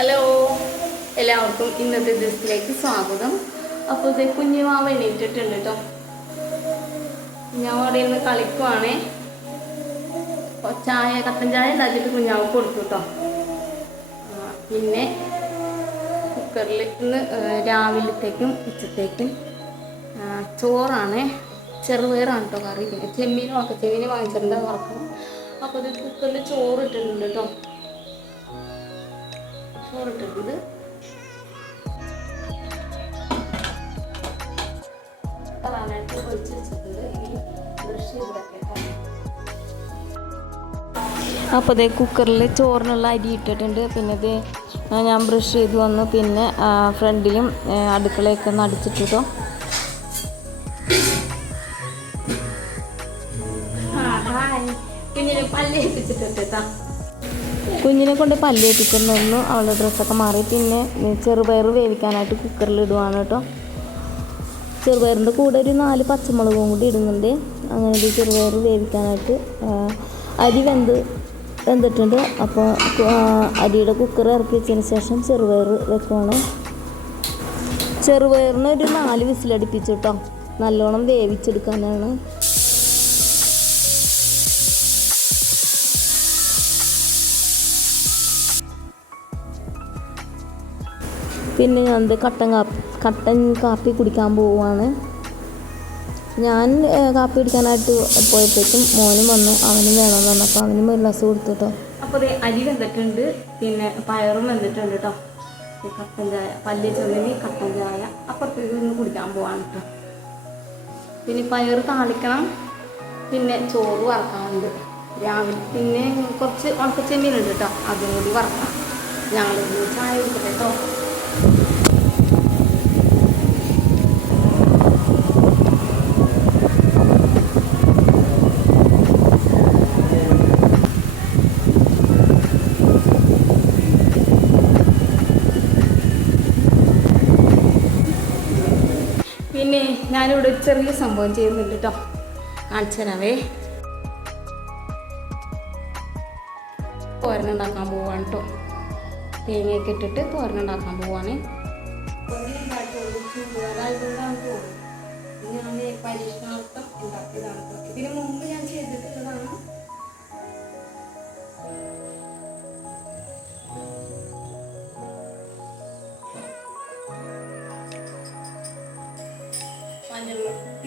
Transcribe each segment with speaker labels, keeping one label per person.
Speaker 1: Hello. എല്ലാവർക്കും ഇന്നത്തെ ദിവസത്തിലേക്ക് സ്വാഗതം. അപ്പോൾ ഇത് കുഞ്ഞുമാവ് എണീറ്റിട്ടുണ്ട് കേട്ടോ ഞാൻ അവിടെ ഇരുന്ന് കളിക്കുവാണേ. ചായ കട്ടൻ ചായ ഉണ്ടാക്കിയിട്ട് കുഞ്ഞാവ് കൊടുത്തു കേട്ടോ പിന്നെ കുക്കറിൽ ഇന്ന് രാവിലത്തേക്കും ഉച്ചത്തേക്കും ചോറാണ്. ചെറുപയറാണ് കേട്ടോ കറി. ചെമ്മീനും ഒക്കെ ചെമ്മീൻ വാങ്ങിച്ചിട്ടുണ്ട് അത് അപ്പോൾ ഇത് കുക്കറിൽ ചോറ് ഇട്ടിട്ടുണ്ട് കേട്ടോ ചോറിട്ടിട്ടുണ്ട് അപ്പോൾ അതേ കുക്കറിൽ ചോറിനുള്ള അരി ഇട്ടിട്ടുണ്ട്. പിന്നെ ഇത് ഞാൻ ബ്രഷ് ചെയ്ത് വന്നു. പിന്നെ ഫ്രണ്ടിലും അടുക്കളയൊക്കെ ഒന്ന് അടിച്ചിട്ടോ കുഞ്ഞിനെ കൊണ്ട് പല്ലേപ്പിച്ചിട്ടുണ്ടായിരുന്നു അവളുടെ ഡ്രസ്സൊക്കെ മാറി. പിന്നെ ചെറുപയർ വേവിക്കാനായിട്ട് കുക്കറിൽ ഇടുവാണ് കേട്ടോ. ചെറുപയറിന്റെ കൂടെ ഒരു നാല് പച്ചമുളകും കൂടി ഇടുന്നുണ്ട്. അങ്ങനെ ഒരു ചെറുപയർ വേവിക്കാനായിട്ട് അരി വെന്ത് വെന്തിട്ടുണ്ട്. അപ്പോൾ അരിയുടെ കുക്കർ ഇറക്കി വെച്ചതിന് ശേഷം ചെറുപയർ വെക്കുവാണ്. ചെറുപയറിന് ഒരു നാല് വിസിലടിപ്പിച്ചു കേട്ടോ. നല്ലോണം വേവിച്ചെടുക്കാനാണ്. പിന്നെ ഞാൻ ദേ കട്ടൻ കാപ്പി കട്ടൻ കാപ്പി കുടിക്കാൻ പോവുകയാണ് ഞാൻ കാപ്പി കുടിക്കാനായിട്ട് പോയപ്പോഴേക്കും മോനും വന്നു അവനും വേണമെന്ന് പറഞ്ഞു. അപ്പോൾ അവനും ഒരു ഗ്ലാസ് കൊടുത്തു കേട്ടോ അപ്പോൾ അരി വെന്തിട്ടുണ്ട് പിന്നെ പയറും വെന്തിട്ടുണ്ട് കേട്ടോ കട്ടൻ ചായ പല്ല് ചെന്നിന് കട്ടൻ ചായ. അപ്പുറത്തേക്ക് ഒന്ന് കുടിക്കാൻ പോവാണ് കേട്ടോ പിന്നെ പയർ താളിക്കണം പിന്നെ ചോറ് വറക്കാനുണ്ട്. രാവിലെ പിന്നെ കുറച്ച് ഉണക്കച്ചെമ്മീനുണ്ട് കേട്ടോ അതും കൂടി വറക്കാം. ഞങ്ങൾ ചായ കുടിക്കട്ടെ കേട്ടോ ചെറിയ സംഭവം ചെയ്യുന്നുണ്ട് കേട്ടോ കാണിച്ചു തരാവേ തോരനുണ്ടാക്കാൻ പോവാണ് കേട്ടോ തേങ്ങയൊക്കെ ഇട്ടിട്ട് തോരനുണ്ടാക്കാൻ പോവാണ്. ഞാൻ പരീക്ഷണാർത്ഥം ഉണ്ടാക്കിയതാണ്. ഇതിന് മുമ്പ് ഞാൻ ചെയ്തിട്ടുള്ളതാണ്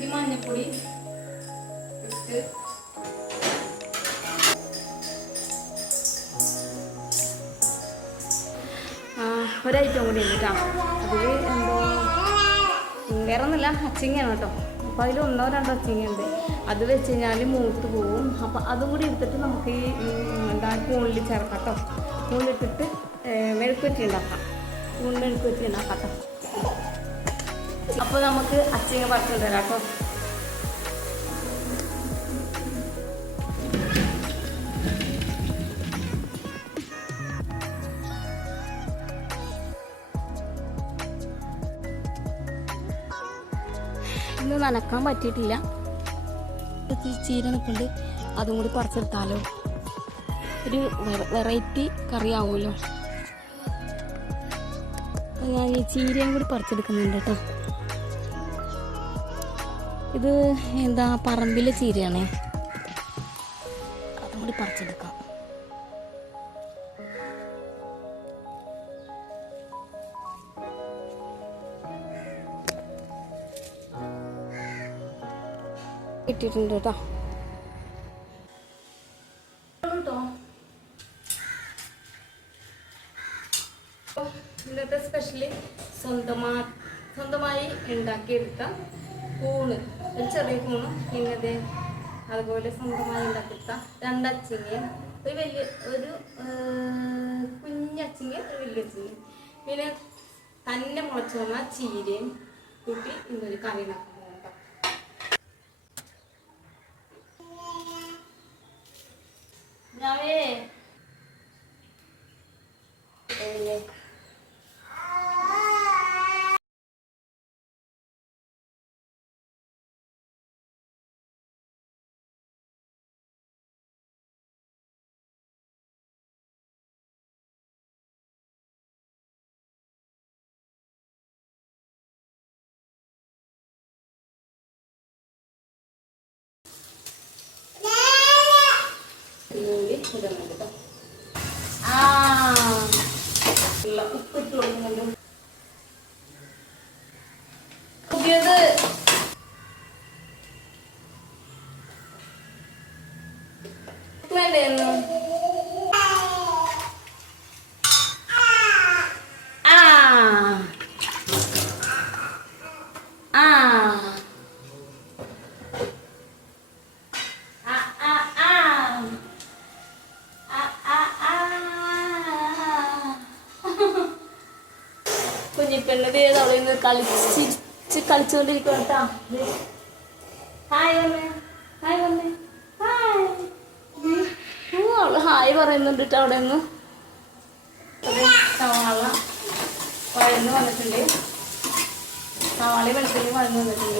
Speaker 1: ഈ മഞ്ഞപ്പൊടി ഒരൈറ്റം കൂടി ഉണ്ടാ അതിൽ എന്തോ വേറെ ഒന്നുമില്ല അച്ചിങ്ങയാണ് കേട്ടോ. അപ്പോൾ അതിൽ ഒന്നോ രണ്ടോ അച്ചിങ്ങയുണ്ട് അത് വെച്ച് കഴിഞ്ഞാൽ മൂത്ത് പോവും. അപ്പോൾ അതും കൂടി എടുത്തിട്ട് നമുക്ക് ഈ എന്താ കൂണിൽ ചേർക്കാം കേട്ടോ. കൂണിലിട്ടിട്ട് മെഴുക്കുവറ്റി ഉണ്ടാക്കാം. കൂൺ മെഴുക്കുവറ്റി ഉണ്ടാക്കാം കേട്ടോ. അപ്പോൾ നമുക്ക് അച്ചിങ്ങ പറഞ്ഞു തരാം കേട്ടോ. ഇന്ന് നനക്കാൻ പറ്റിയിട്ടില്ല. ചീര നിൽക്കുന്നുണ്ട് അതും കൂടി കുറച്ചെടുത്താലോ ഒരു വെറൈറ്റി കറി ആവുമല്ലോ ഞാൻ ഈ ചീരയും കൂടി പറിച്ചെടുക്കുന്നുണ്ട് കേട്ടോ. ഇത് എന്താ പറമ്പിലെ ചീരയാണ്. അതും കൂടി പറിച്ചെടുക്കാം. കിട്ടിയിട്ടുണ്ട് കേട്ടോ. ഇന്നത്തെ സ്പെഷ്യലി സ്വന്തമാ സ്വന്തമായി ഉണ്ടാക്കിയെടുത്ത കൂണ് ഒരു ചെറിയ കൂണും പിന്നെ അതേ അതുപോലെ സ്വന്തമായി ഉണ്ടാക്കിത്ത രണ്ടച്ചിങ്ങയും ഒരു വലിയ ഒരു കുഞ്ഞച്ചിങ്ങ ഒരു വലിയ അച്ചിങ്ങ പിന്നെ തന്നെ മുളച്ചു വന്ന ചീരയും കൂട്ടി ഇന്നൊരു കറി ഉണ്ടാക്കും പോകും കൂടി ഇടുന്നുണ്ട് ആ. ഉപ്പിട്ട് കൊടുക്കുന്നുണ്ട്. പുതിയത്. വേണ്ടേന്നു കുഞ്ഞിപ്പെണ്ണ് ഏത് അവിടെ നിന്ന് കളിച്ച് കളിച്ചുകൊണ്ടിരിക്കും കേട്ടാ. Hi hi hi. അവൾ ഹായ് പറയുന്നുണ്ട് കേട്ടോ അവിടെ നിന്ന്. സവാള വഴന്ന് വന്നിട്ടുണ്ട്. സവാള വെളുത്തുള്ളി വഴന്ന് വന്നിട്ടുണ്ട്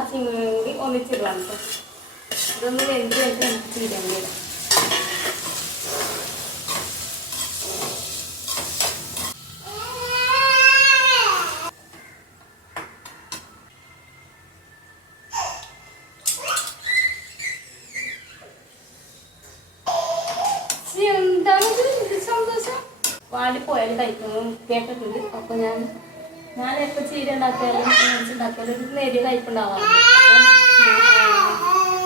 Speaker 1: അച്ചിങ്ങും കൂടി ഒന്നിച്ചിടണം കേട്ടോ. ഇതൊന്ന് വാടിപ്പോയാലും കഴിക്കുന്നു കേട്ടിട്ടുണ്ട്. അപ്പൊ ഞാൻ ഞാൻ എപ്പോൾ ചീര ഉണ്ടാക്കിയാലും ഉണ്ടാക്കിയാലും ഒരു നേരിയ കയ്പുണ്ടാവാറുണ്ട് അപ്പം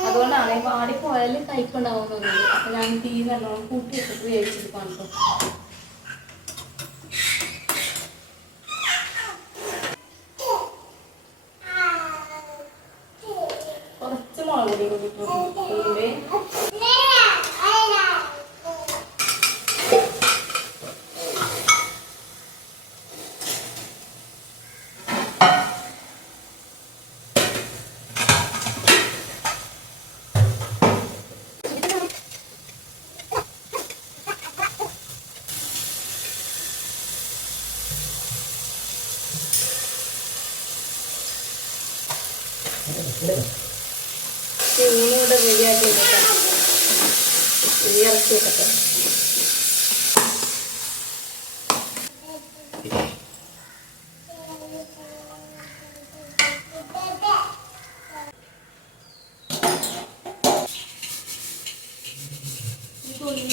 Speaker 1: അതുകൊണ്ടാണ് വാടിപ്പോയാൽ കയ്പുണ്ടാവുന്നുണ്ട് അപ്പൊ ഞാൻ തീ നല്ലോണം കൂട്ടി വേവിച്ചിട്ട് വേവിച്ചെടുക്കാം ഊണും കൂടെ റെഡിയാക്കി വെക്കാം ഇറക്കി വെക്കട്ടെ ഇതൊന്നും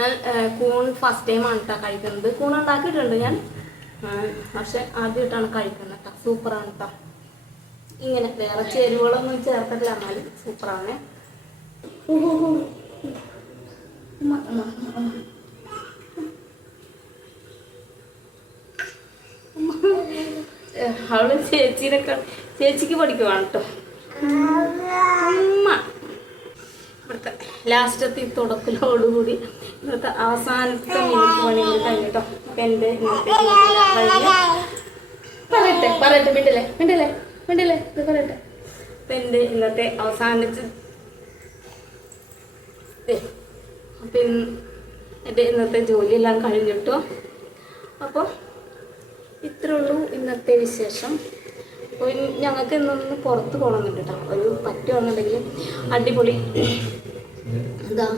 Speaker 1: ഞാൻ കൂൺ ഫസ്റ്റ് ടൈമാണ് കേട്ടോ കഴിക്കുന്നത്. കൂൺ ഉണ്ടാക്കിയിട്ടുണ്ട് ഞാൻ. പക്ഷെ ആദ്യമായിട്ടാണ് കഴിക്കുന്നത് കേട്ടോ സൂപ്പറാണ് കേട്ടോ ഇങ്ങനെ വേറെ ചേരുവകളൊന്നും ചേർത്തിട്ടില്ല. എന്നാലും സൂപ്പറാണ് അവൾ ചേച്ചീനൊക്കെ ചേച്ചിക്ക് പഠിക്കുവാണ് കേട്ടോ ഇവിടുത്തെ ലാസ്റ്റത്തെ തുടക്കലോടുകൂടി ഇന്നത്തെ അവസാനത്തെ മിനിറ്റ് പണി കൂടി കഴിഞ്ഞിട്ടോ. അപ്പം ഇന്നത്തെ കഴിഞ്ഞ് പറയട്ടെ പറയട്ടെ മിണ്ടല്ലേ മിണ്ടല്ലേ മിണ്ടല്ലേ ഇത് പറയട്ടെ. അപ്പം എന്റെ ഇന്നത്തെ അവസാനിച്ച് അപ്പം എന്റെ ഇന്നത്തെ ജോലിയെല്ലാം കഴിഞ്ഞിട്ടോ. അപ്പോൾ ഇത്രേ ഉള്ളൂ ഇന്നത്തെ വിശേഷം. ഞങ്ങൾക്ക് ഇന്നൊന്ന് പുറത്ത് പോകണമെന്നുണ്ട് കേട്ടോ. ഒരു പറ്റുവാണെന്നുണ്ടെങ്കിൽ അടിപൊളി എന്താ?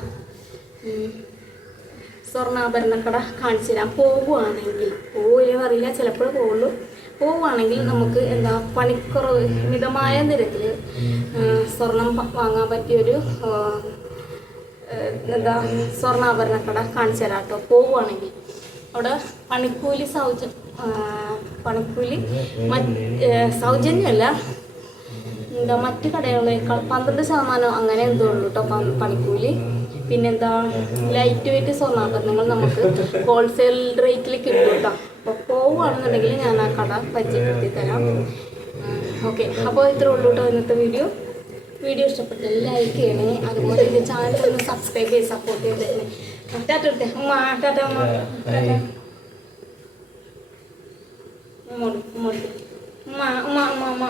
Speaker 1: സ്വർണാഭരണക്കട സ്വർണാഭരണ കട കാണിച്ചു തരാം പോകുവാണെങ്കിൽ പോവില്ലേ അറിയില്ല ചിലപ്പോൾ പോകുള്ളൂ പോവുകയാണെങ്കിൽ നമുക്ക് എന്താ പണിക്കുറവ് മിതമായ നിരക്കിൽ സ്വർണം വാങ്ങാൻ പറ്റിയൊരു എന്താ സ്വർണാഭരണ കട കാണിച്ചു തരാം കേട്ടോ. പോവുകയാണെങ്കിൽ അവിടെ പണിക്കൂലി സൗജ പണിക്കൂലി മറ്റ് സൗജന്യമല്ല. എന്താ മറ്റ് കടകളേക്കാൾ പന്ത്രണ്ട് ശതമാനം അങ്ങനെ എന്തോ ഉള്ളൂ കേട്ടോ പണിക്കൂലി. പിന്നെന്താ ലൈറ്റ് വെയിറ്റ് സ്വർണാഭരണങ്ങൾ നമുക്ക് ഹോൾസെയിൽ റേറ്റിൽ കിട്ടും കേട്ടോ അപ്പോൾ പോവുകയാണെന്നുണ്ടെങ്കിൽ ഞാൻ ആ കട പരിചയപ്പെടുത്തി തരാം ഓക്കെ അപ്പോൾ ഇത്രേ ഉള്ളൂ കേട്ടോ ഇന്നത്തെ വീഡിയോ വീഡിയോ ഇഷ്ടപ്പെട്ടാൽ ലൈക്ക് ചെയ്യണേ. അതുപോലെ എന്റെ ചാനൽ ഒന്ന് സബ്സ്ക്രൈബ് ചെയ്ത് സപ്പോർട്ട് ചെയ്തേക്കണേ ടാറ്റ ഇട്ടേ ഉമ്മ ടാറ്റ മാ മാ മാ ഉമ്മോട് ഉമ്മ ഉമ്മ ഉമ്മ ഉമ്മ ഉമ്മ.